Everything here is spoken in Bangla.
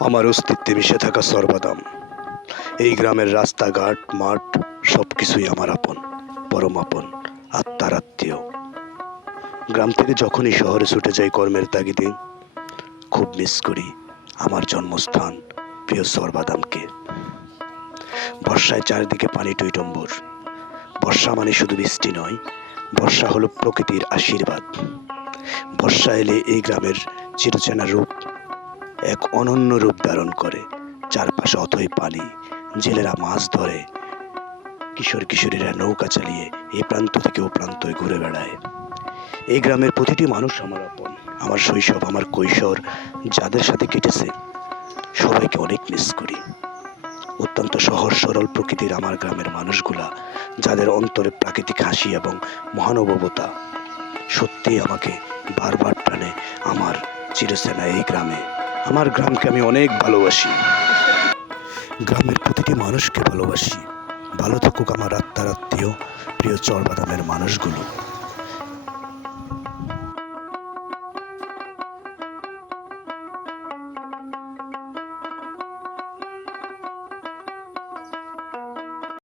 আমার অস্তিত্বে মিশে থাকা সর্বদাম। এই গ্রামের রাস্তাঘাট মাঠ সব কিছুই আমার আপন, পরম আপন, আত্মার আত্মীয়। গ্রাম থেকে যখনই শহরে ছুটে যাই কর্মের তাগিদে, খুব মিস করি আমার জন্মস্থান প্রিয় সর্বাদামকে। বর্ষায় চারিদিকে পানি টইটম্বুর। বর্ষা মানে শুধু বৃষ্টি নয়, বর্ষা হলো প্রকৃতির আশীর্বাদ। বর্ষা এলে এই গ্রামের চিরচেনা রূপ এক অনন্য রূপ ধারণ করে। চারপাশে অথই পানি, জেলেরা মাছ ধরে, কিশোর কিশোরীরা নৌকা চালিয়ে এই প্রান্ত থেকে ও প্রান্তে ঘুরে বেড়ায়। এই গ্রামের প্রতিটি মানুষ আমার আপন। আমার শৈশব, আমার কৈশোর যাদের সাথে কেটেছে, সবাইকে অনেক মিস করি। অত্যন্ত সহজ সরল প্রকৃতির আমার গ্রামের মানুষগুলা, যাদের অন্তরে প্রাকৃতিক হাসি এবং মহানুভবতা সত্যিই আমাকে বারবার টানে আমার চিরচেনা এই গ্রামে। আমার গ্রামকে আমি অনেক ভালোবাসি, গ্রামের প্রতিটি মানুষকে ভালোবাসি। ভালো থাকুক আমার আত্মার আত্মীয় প্রিয় চরবাদামের মানুষগুলো।